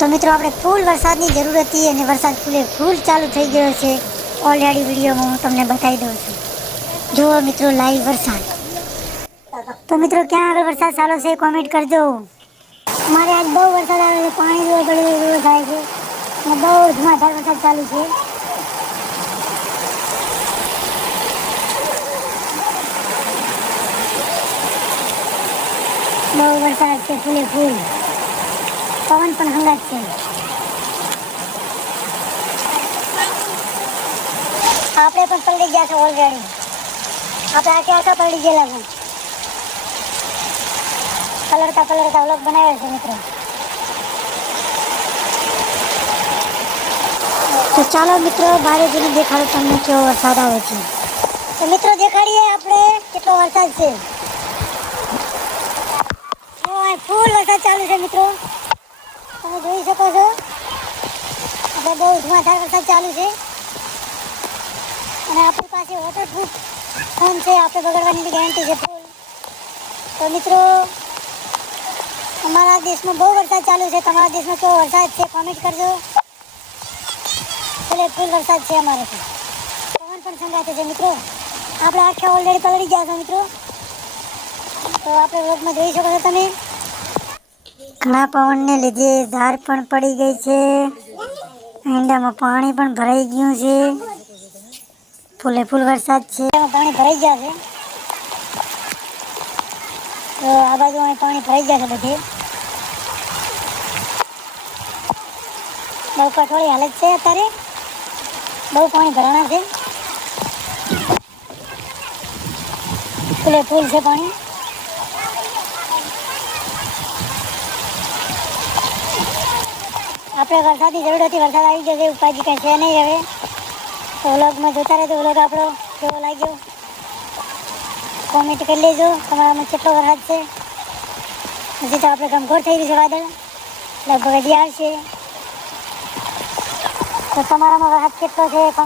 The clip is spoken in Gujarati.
તો મિત્રો આપણે ફૂલ વરસાદની જરૂર હતી અને વરસાદ ફૂલ ચાલુ થઈ ગયો છે. ઓલરેડી વિડીયોમાં હું તમને બતાવી દઉં છું. જુઓ મિત્રો લાઈવ વરસાદ. તો મિત્રો ક્યાં આગળ વરસાદ ચાલુ છે કોમેન્ટ કરજો. મારે આજ બહુ વરસાદ આવે છે, પાણી બધું થાય છે અને બહુ ધમાધાર વરસાદ ચાલુ છે. બહુ વરસાદ છે, ફૂલે ફૂલ પવન પણ હંગાત છે. આપણે પણ પલળી ગયા છે ઓલરેડી. આપણે આખા પલળી ગયેલા છે. પલળતા વ્લોગ બનાવ્યો છે મિત્રો. તો ચાલો મિત્રો બહાર જઈને દેખાડો તમને કેવો વરસાદ આવે છે. તો મિત્રો દેખાડીએ આપણે કેટલો વરસાદ છે. ફૂલ વરસાદ ચાલુ છે મિત્રો, તમે જોઈ શકો છો. આપણે બહુ ધમાધાર વરસાદ ચાલુ છે અને આપણી પાસે વોટરપ્રૂફ ફોન છે, આપણે બગડવાની ગેરંટી છે ફૂલ. તો મિત્રો અમારા દેશમાં બહુ વરસાદ ચાલુ છે. તમારા દેશમાં કેવો વરસાદ છે કોમેન્ટ કરજો. ફૂલ વરસાદ છે અમારે તો. પવન પણ સંગાતે છે મિત્રો. આપણે આખા ઓલરેડી પલળી ગયા છો મિત્રો. તો આપણે વ્લોગમાં જોઈ શકો છો તમે. ઘણા પવનને લીધે ધાર પણ પડી ગઈ છે. ઈંડામાં પાણી પણ ભરાઈ ગયું છે. ફૂલ વરસાદ છે. પાણી ભરાઈ ગયા છે. તો આ બાજુ પાણી ભરાઈ ગયા છે બધે. બહુ કઠોળી હાલત છે અત્યારે. બહુ પાણી ભરાણા છે. ફૂલ છે પાણી. આપણે વરસાદની જરૂર હતી, વરસાદ આવી જશે. ઉપાજી કંઈ છે નહીં હવે. તો વ્લોગમાં જોતા રહેજો. વ્લોગ આપણો કેવો લાગ્યો કોમેન્ટ કરી લેજો. તમારામાં કેટલો વરસાદ છે. હજી તો આપણે ગમઘોર થઈ રહ્યું છે વાદળ, લગભગ હજી આવશે. તો તમારામાં વરસાદ કેટલો છે